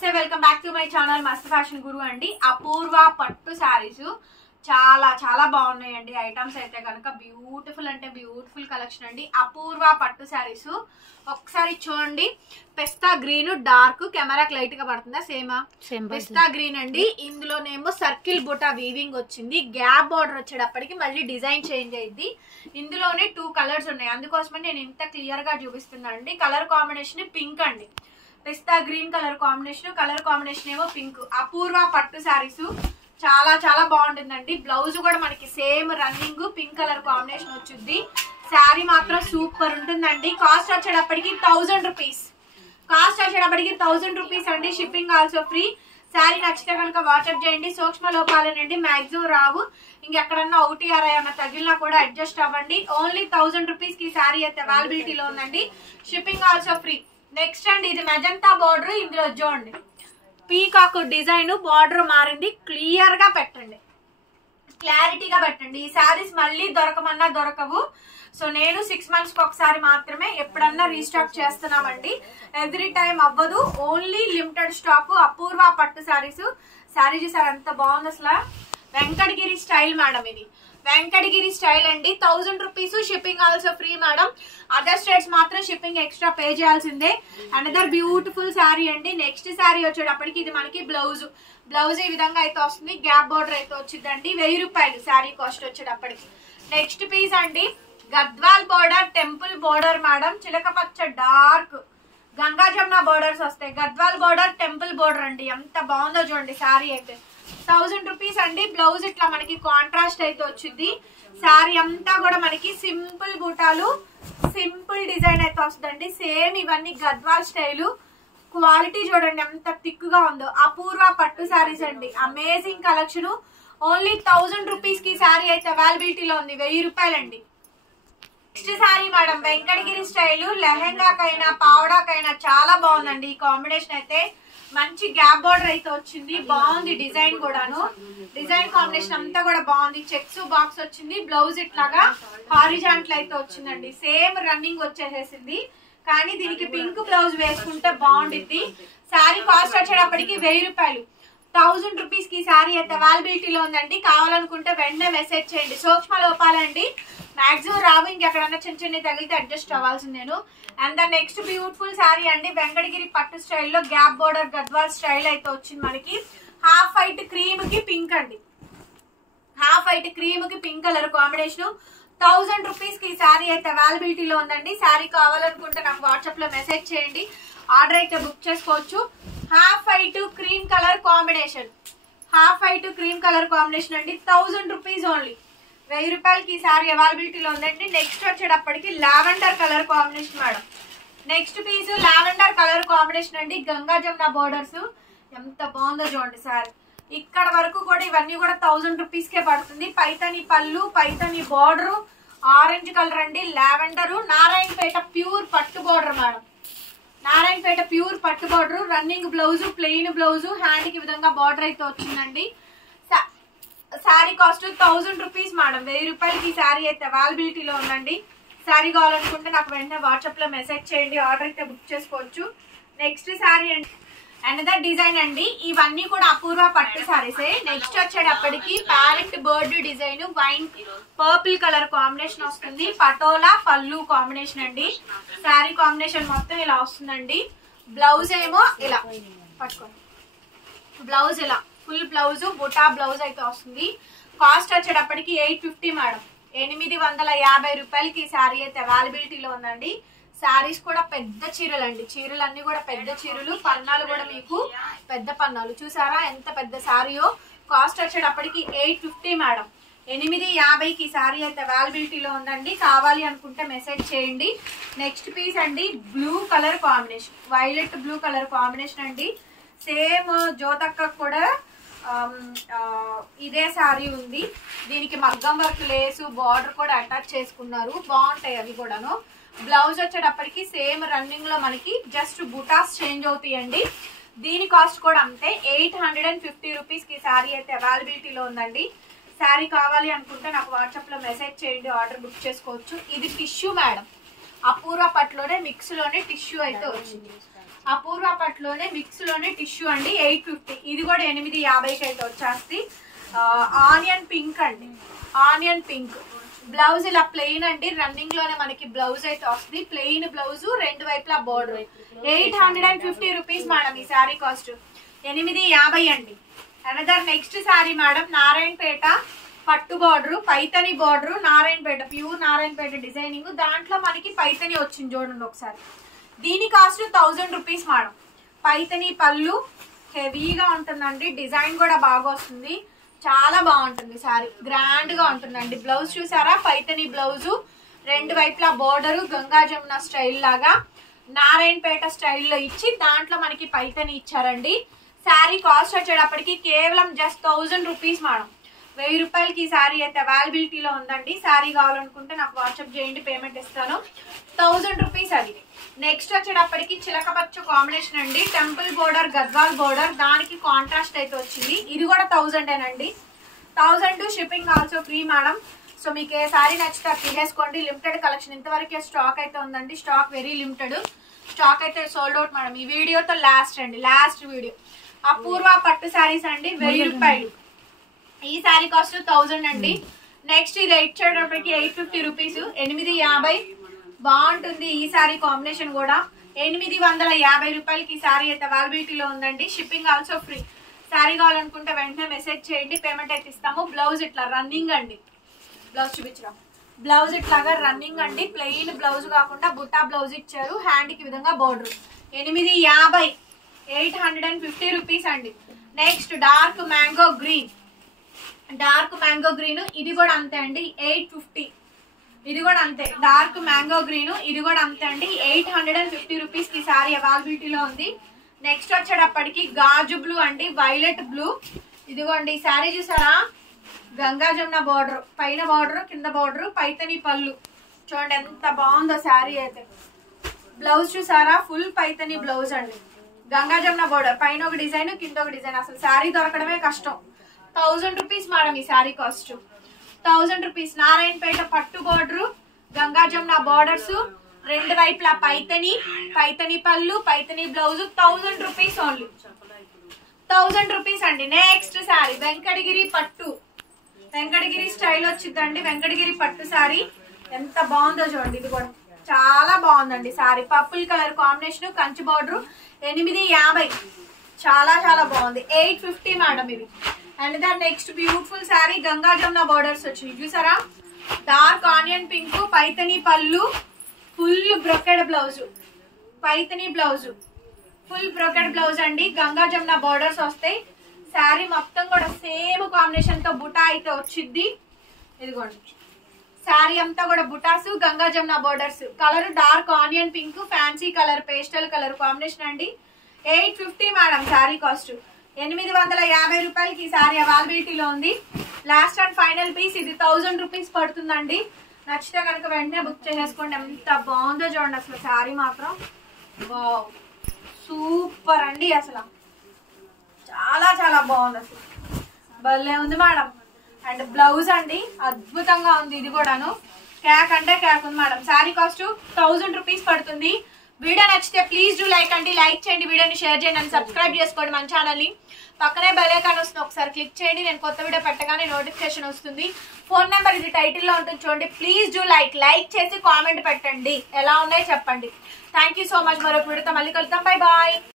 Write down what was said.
నమస్తే welcome back to my channel మస్త్ fashion గురు అండి. అపూర్వ పట్టు శారీస్ చాలా చాలా బాగున్నాయండి. ఐటమ్స్ అయితే కనుక బ్యూటిఫుల్ అంటే బ్యూటిఫుల్ కలెక్షన్ అండి. అపూర్వ పట్టు శారీస్ ఒకసారి చూడండి. పెస్తా గ్రీన్ డార్క్ కెమెరాకి లైట్ గా పడుతుందా? సేమ్ పెస్తా గ్రీన్ అండి. ఇందులోనేమో సర్కిల్ బుటా వీవింగ్ వచ్చింది. గ్యాప్ బార్డర్ వచ్చేటప్పటికి మళ్ళీ డిజైన్ చేంజ్ అయింది. ఇందులోనే 2 కలర్స్ ఉన్నాయి, అందుకోసమే నేను ఇంత క్లియర్ గా చూపిస్తున్నాను అండి. కలర్ కాంబినేషన్ పింక్ అండి. పిస్తా గ్రీన్ కలర్ కాంబినేషన్ ఏమో పింక్. అపూర్వ పట్టు శారీస్ చాలా చాలా బాగుంటుందండి. బ్లౌజ్ కూడా మనకి same running pink colour combination వచ్చింది. శారీ మాత్రం సూపర్ ఉంటుందండి. కాస్ట్ వచ్చేటప్పటికి 1000 రూపీస్. అండి. Shipping also free. శారీ నచ్చితే కనుక వాట్సాప్ చేయండి. సూక్ష్మ లోపాలేనండి, మ్యాక్సిమం రావు. ఇంకెక్కడన్నా 1 6 ఏమన్నా తగిలినా కూడా అడ్జస్ట్ అవ్వండి. ఓన్లీ 1000 రూపీస్ కి శారీ అయితే అవైలబిలిటీలో ఉందండి. Shipping also free. నెక్స్ట్ అండి, ఇది మెజంతా బార్డర్. ఇందులో చూడండి పీకాక్ డిజైన్ బార్డర్ మారింది. క్లియర్ గా పెట్టండి, క్లారిటీగా పెట్టండి. ఈ శారీస్ మళ్ళీ దొరకమన్నా దొరకవు. సో నేను 6 months కి ఒకసారి మాత్రమే ఎప్పుడన్నా రీస్టాక్ చేస్తున్నామండి. ఎవ్రీ టైం అవ్వదు, ఓన్లీ లిమిటెడ్ స్టాక్. అపూర్వ పట్టు శారీస్. శారీ చూసారు ఎంత బాగుంది అసలు. వెంకటగిరి స్టైల్ మేడం, ఇది వెంకటగిరి స్టైల్ అండి. 1000 rupees. Shipping also free madam. Other states మాత్రం షిప్పింగ్ ఎక్స్ట్రా పే చేయాల్సిందే. అనదర్ బ్యూటిఫుల్ శారీ అండి. నెక్స్ట్ శారీ వచ్చేటప్పటికి ఇది మనకి బ్లౌజ్ ఈ విధంగా అయితే వస్తుంది. గ్యాప్ బోర్డర్ అయితే వచ్చిందండి. 1000 రూపాయలు శారీ కాస్ట్ వచ్చేటప్పటికి. నెక్స్ట్ పీస్ అండి, Gadwal border temple border madam. చిలకపచ్చ డార్క్ గంగా జమున బోర్డర్స్ వస్తాయి. గద్వాల్ బోర్డర్ టెంపుల్ బోర్డర్ అండి. ఎంత బాగుందో చూడండి. శారీ అయితే 1000 రూపీస్ అండి. బ్లౌజ్ ఇట్లా మనకి కాంట్రాస్ట్ అయితే వచ్చింది. శారీ అంతా కూడా మనకి సింపుల్ బూటాలు, సింపుల్ డిజైన్ అయితే వస్తుందండి. సేమ్ ఇవన్నీ గద్వాల్ స్టైలు. క్వాలిటీ చూడండి ఎంత థిక్ గా ఉందో. అపూర్వ పట్టు శారీస్ అండి. Amazing collection. ఓన్లీ 1000 రూపీస్ కి శారీ అయితే అవైలబిలిటీలో ఉంది. 1000 రూపాయలండి. Next sari madam Venkatagiri style. లెహెంగాకైనా పావడాకైనా చాలా బాగుందండి. ఈ కాంబినేషన్ అయితే మంచి గ్యాప్ బార్డర్ అయితే వచ్చింది. బాగుంది డిజైన్ కూడాను. డిజైన్ కాంబినేషన్ అంతా కూడా బాగుంది. చెక్స్ బాక్స్ వచ్చింది. బ్లౌజ్ ఇట్లాగా హారిజాంటల్ అయితే వచ్చిందండి. సేమ్ రన్నింగ్ వచ్చేసేసింది. కానీ దీనికి పింక్ బ్లౌజ్ వేసుకుంటే బాగుంటుంది. శారీ కాస్ట్ వచ్చేటప్పటికి 1000 రూపాయలు. 1000 రూపీస్ కి శారీ అయితే అవైలబిలిటీలో ఉందండి. కావాలనుకుంటే వెంటనే మెసేజ్ చేయండి. సూక్ష్మ లోపాలండి, మాక్సిమం రావు. ఇంకెక్కడన్నా చిన్న చిన్న తగిలితే అడ్జస్ట్ అవ్వాల్సింది నేను. And the next beautiful sari అండి, వెంకటగిరి పట్టు స్టైల్లో గ్యాప్ బోర్డర్ గద్వాల్ స్టైల్ అయితే వచ్చింది మనకి. హాఫ్ వైట్ క్రీమ్ కి పింక్ అండి. హాఫ్ వైట్ క్రీమ్ కి పింక్ కలర్ కాంబినేషన్. 1000 రూపీస్ కి శారీ అయితే అవైలబిలిటీలో ఉందండి. శారీ కావాలనుకుంటే నాకు వాట్సాప్ లో మెసేజ్ చేయండి. ఆర్డర్ అయితే బుక్ చేసుకోవచ్చు. Half white cream colour combination. అండి. 1000 రూపీస్ ఓన్లీ. 1000 రూపాయలకి ఈ శారీ అవైలబిలిటీలో ఉందండి. నెక్స్ట్ వచ్చేటప్పటికి lavender colour combination madam. Next piece lavender colour combination అండి. గంగా జమున బోర్డర్స్ ఎంత బాగుందో చూడండి సారీ. ఇక్కడ వరకు కూడా ఇవన్నీ కూడా 1000 రూపీస్ కే పడుతుంది. పైతని పళ్ళు, పైతని బోర్డర్, ఆరెంజ్ కలర్ అండి. లావెండర్ నారాయణపేట ప్యూర్ పట్టు బోర్డర్ మేడం. నారాయణపేట ప్యూర్ పట్టు border. Running blouse, plain blouse, hand కి విధంగా బార్డర్ అయితే వచ్చిందండి. Sari cost 1000 rupees madam. 1000 రూపాయలకి శారీ అయితే అవైలబిలిటీలో ఉందండి. శారీ కావాలనుకుంటే నాకు వెంటనే వాట్సాప్ లో మెసేజ్ చేయండి. ఆర్డర్ అయితే బుక్ చేసుకోవచ్చు. నెక్స్ట్ శారీ అండి, అనదర్ డిజైన్ అండి. ఇవన్నీ కూడా అపూర్వ పట్టు శారీసే. నెక్స్ట్ వచ్చేటప్పటికి parrot bird design, wine purple colour combination వస్తుంది. పటోలా పళ్ళు కాంబినేషన్ అండి. శారీ కాంబినేషన్ మొత్తం ఇలా వస్తుందండి. బ్లౌజ్ ఏమో ఇలా పట్టుకోండి. బ్లౌజ్ ఇలా ఫుల్ బ్లౌజ్, బుటా బ్లౌజ్ అయితే వస్తుంది. కాస్ట్ వచ్చేటప్పటికి 850 మేడం. 850 రూపాయలకి శారీ అయితే అవైలబిలిటీలో ఉందండి. శారీస్ కూడా పెద్ద చీరలు అండి. చీరలన్నీ కూడా పెద్ద చీరలు. పన్నాలు కూడా మీకు పెద్ద పన్నాలు. చూసారా ఎంత పెద్ద శారీయో. కాస్ట్ వచ్చేటప్పటికి 850 మేడం. 850కి శారీ అయితే అవైలబిలిటీలో ఉందండి. కావాలి అనుకుంటే మెసేజ్ చేయండి. నెక్స్ట్ పీస్ అండి, blue colour combination, violet blue colour combination అండి. సేమ్ జ్యోతక్క కూడా ఇదే శారీ ఉంది. దీనికి మగ్గం వర్క్ లేసు బార్డర్ కూడా అటాచ్ చేసుకున్నారు. బాగుంటాయి అవి కూడాను. బ్లౌజ్ వచ్చేటప్పటికి సేమ్ రన్నింగ్ లో మనకి జస్ట్ బుటాస్ చేంజ్ అవుతాయండి. దీని కాస్ట్ కూడా అంతే. 850 రూపీస్ కి శారీ అయితే అవైలబిలిటీలో ఉందండి. శారీ కావాలి అనుకుంటే నాకు వాట్సాప్ లో మెసేజ్ చేయండి. ఆర్డర్ బుక్ చేసుకోవచ్చు. ఇది టిష్యూ మేడం. అపూర్వ పట్టులోనే మిక్స్ లోనే టిష్యూ అయితే వచ్చింది. అపూర్వ పట్టులోనే మిక్స్ లోనే టిష్యూ అండి 850. ఇది కూడా 850కి అయితే వచ్చేస్తుంది. ఆనియన్ పింక్ అండి, ఆనియన్ పింక్ బ్లౌజ్ ఇలా ప్లెయిన్ అండి. రన్నింగ్ లోనే మనకి బ్లౌజ్ అయితే వస్తుంది. ప్లెయిన్ బ్లౌజ్, రెండు వైపులా బోర్డర్. 850 రూపీస్ మేడం ఈ శారీ కాస్ట్. 850 అండి. Another next sari madam, Narayanpet పట్టు border, Paithani border, Narayanpet pure Narayanpet designing. దాంట్లో మనకి పైతని వచ్చింది చూడండి ఒకసారి. దీని కాస్ట్ 1000 రూపీస్ మేడం. పైతని పళ్ళు హెవీగా ఉంటుందండి. డిజైన్ కూడా బాగా వస్తుంది, చాలా బాగుంటుంది సారీ, గ్రాండ్ గా ఉంటుందండి. బ్లౌజ్ చూసారా, పైతని బ్లౌజు, రెండు వైపులా బోర్డరు గంగా జమున స్టైల్ లాగా నారాయణపేట స్టైల్లో ఇచ్చి దాంట్లో మనకి పైతని ఇచ్చారండి. శారీ కాస్ట్ వచ్చేటప్పటికి కేవలం జస్ట్ 1000 రూపీస్ మేడం. 1000 రూపాయలకి ఈ శారీ అయితే అవైలబిలిటీలో ఉందండి. శారీ కావాలనుకుంటే నాకు వాట్సాప్ చేయండి, పేమెంట్ ఇస్తాను. 1000 రూపీస్ అది. నెక్స్ట్ వచ్చేటప్పటికి చిలకపచ్చ కాంబినేషన్ అండి. టెంపుల్ బోర్డర్, గద్వాల్ బోర్డర్, దానికి కాంట్రాస్ట్ అయితే వచ్చింది. ఇది కూడా 1000 అండి. 1000 shipping also free madam. So మీకు ఏ శారీ నచ్చితే తీసేసుకోండి. లిమిటెడ్ కలెక్షన్, ఇంతవరకే స్టాక్ అయితే ఉందండి. స్టాక్ వెరీ లిమిటెడ్, స్టాక్ అయితే సోల్డ్ అవుట్ మేడం. ఈ వీడియోతో లాస్ట్ అండి, లాస్ట్ వీడియో. అపూర్వ పట్టు శారీస్ అండి, 1000 రూపాయలు. ఈ శారీ కాస్ట్ 1000 అండి. నెక్స్ట్ ఇది వచ్చేటప్పటికి 850 రూపీస్, 850 బాగుంటుంది. ఈ శారీ కాంబినేషన్ కూడా 850 రూపాయలకి ఈ శారీ అయితే అవైలబిలిటీలో ఉందండి. Shipping also free. శారీ కావాలనుకుంటే వెంటనే మెసేజ్ చేయండి, పేమెంట్ అయితే ఇస్తాము. బ్లౌజ్ ఇట్లా రన్నింగ్ అండి. బ్లౌజ్ చూపించడం, బ్లౌజ్ ఇట్లాగా రన్నింగ్ అండి. ప్లెయిన్ బ్లౌజ్ కాకుండా బుట్టా బ్లౌజ్ ఇచ్చారు. హ్యాండ్ కి విధంగా బోర్డర్. 850, 850 రూపీస్ అండి. Next dark mango green, dark mango green, ఇది కూడా అంతే అండి 850. ఇది కూడా అంతే డార్క్ మ్యాంగో గ్రీన్, ఇది కూడా అంతే అండి 850 రూపీస్ కి శారీ అవైలబిలిటీలో ఉంది. నెక్స్ట్ వచ్చేటప్పటికి గాజు బ్లూ అండి, వైలెట్ బ్లూ. ఇదిగోండి ఈ శారీ చూసారా, గంగా జమున బార్డర్, పైన బార్డర్ కింద బార్డర్, పైతని పళ్ళు. చూడండి ఎంత బాగుందో శారీ అయితే. బ్లౌజ్ చూసారా, ఫుల్ పైతని బ్లౌజ్ అండి. గంగా జమున బార్డర్, పైన ఒక డిజైన్ కింద ఒక డిజైన్. అసలు శారీ దొరకడమే కష్టం. 1000 రూపీస్ మేడం ఈ శారీ కాస్ట్. 1000 రూపీస్. నారాయణపేట పట్టు బార్డర్, గంగా జమున బార్డర్స్, రెండు వైపులా పైతని, పైతని పళ్ళు, Paithani blouse. 1000 rupees only, 1000 rupees అండి. నెక్స్ట్ శారీ వెంకటగిరి పట్టు, వెంకటగిరి స్టైల్ వచ్చిందండి. వెంకటగిరి పట్టు శారీ ఎంత బాగుందో చూడండి. ఇది కూడా చాలా బాగుందండి sari. Purple colour combination, Kanchi border. 850, చాలా చాలా బాగుంది. 850 మేడం ఇది. అండ్ దాని next beautiful sari Ganga Jamuna borders వచ్చింది చూసారా. డార్క్ ఆనియన్ పింక్, పైతని పళ్ళు, full brocade blouse, Paithani blouse, full brocade blouse అండి. గంగా జమున బార్డర్స్ వస్తాయి. శారీ మొత్తం కూడా సేమ్ కాంబినేషన్ తో బుటా అయితే వచ్చింది. ఇదిగోండి శారీ అంతా కూడా బుటాస్, Ganga Jamuna borders. Colour dark onion pink, fancy colour, pastel colour combination అండి. 850 మేడం శారీ కాస్ట్. 850 రూపాయలకి ఈ శారీ అవైలబిలిటీలో ఉంది. లాస్ట్ అండ్ ఫైనల్ పీస్ ఇది 1000 రూపీస్ పడుతుందండి. నచ్చితే కనుక వెంటనే బుక్ చేసేసుకోండి. ఎంత బాగుందో చూడండి అసలు శారీ మాత్రం. వావ్, సూపర్ అండి, అసలు చాలా చాలా బాగుంది. అసలు భలే ఉంది మేడం. అండ్ బ్లౌజ్ అండి అద్భుతంగా ఉంది. ఇది కూడాను క్యాక్ అంటే క్యాక్ ఉంది మేడం. శారీ కాస్ట్ 1000 రూపీస్ పడుతుంది. వీడియో నచ్చితే ప్లీజ్ డూ లైక్ అండి, లైక్ చేయండి, వీడియోని షేర్ చేయండి అండ్ సబ్స్క్రైబ్ చేసుకోండి మన ఛానల్ని. పక్కనే బెల్ ఐకాన్ వస్తుంది, ఒకసారి క్లిక్ చేయండి. నేను కొత్త వీడియో పెట్టగానే నోటిఫికేషన్ వస్తుంది. ఫోన్ నెంబర్ ఇది టైటిల్లో ఉంటుంది చూడండి. ప్లీజ్ డూ లైక్ చేసి కామెంట్ పెట్టండి, ఎలా ఉన్నాయో చెప్పండి. Thank you so much. మరొక వీడియోతో మళ్ళీ కలుద్దాం. Bye bye.